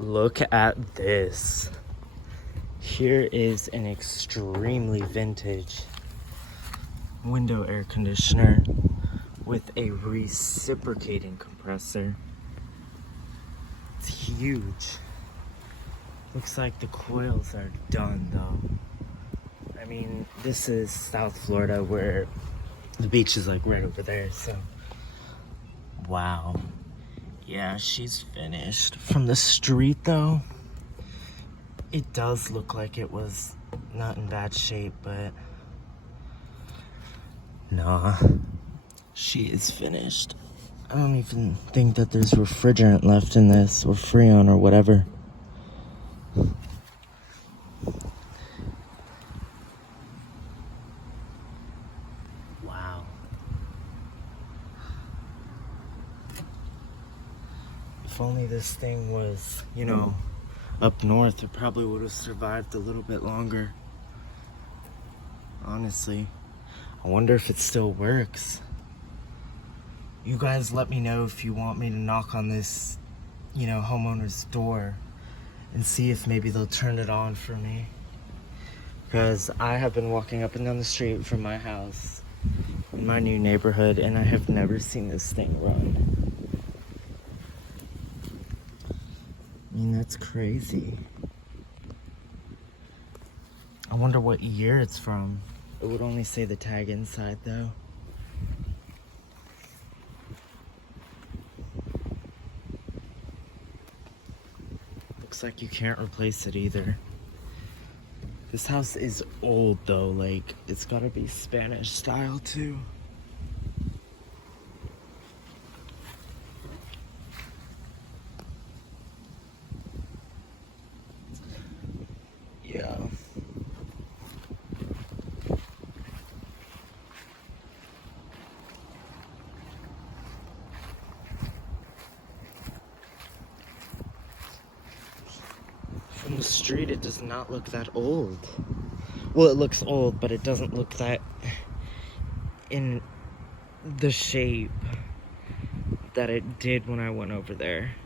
Look at this. Here is an extremely vintage window air conditioner with a reciprocating compressor. It's huge. Looks like the coils are done though. I mean, this is South Florida where the beach is like right over there, so. Wow. Yeah, she's finished. From the street though, it does look like it was not in bad shape, but nah, she is finished. I don't even think that there's refrigerant left in this, or Freon, or whatever. Wow. If only this thing was, you know, up north, it probably would have survived a little bit longer. Honestly. I wonder if it still works. You guys let me know if you want me to knock on this, you know, homeowner's door and see if maybe they'll turn it on for me. Because I have been walking up and down the street from my house in my new neighborhood and I have never seen this thing run. I mean, that's crazy. I wonder what year it's from. It would only say the tag inside though. Looks like you can't replace it either. This house is old though, like it's gotta be Spanish style too. Yeah. From the street, it does not look that old. Well, it looks old, but it doesn't look that in the shape that it did when I went over there.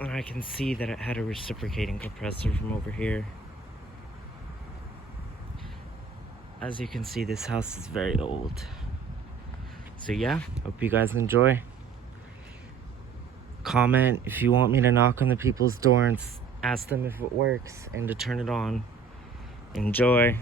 And I can see that it had a reciprocating compressor from over here. As you can see, this house is very old. So yeah, hope you guys enjoy. Comment if you want me to knock on the people's door and ask them if it works and to turn it on. Enjoy.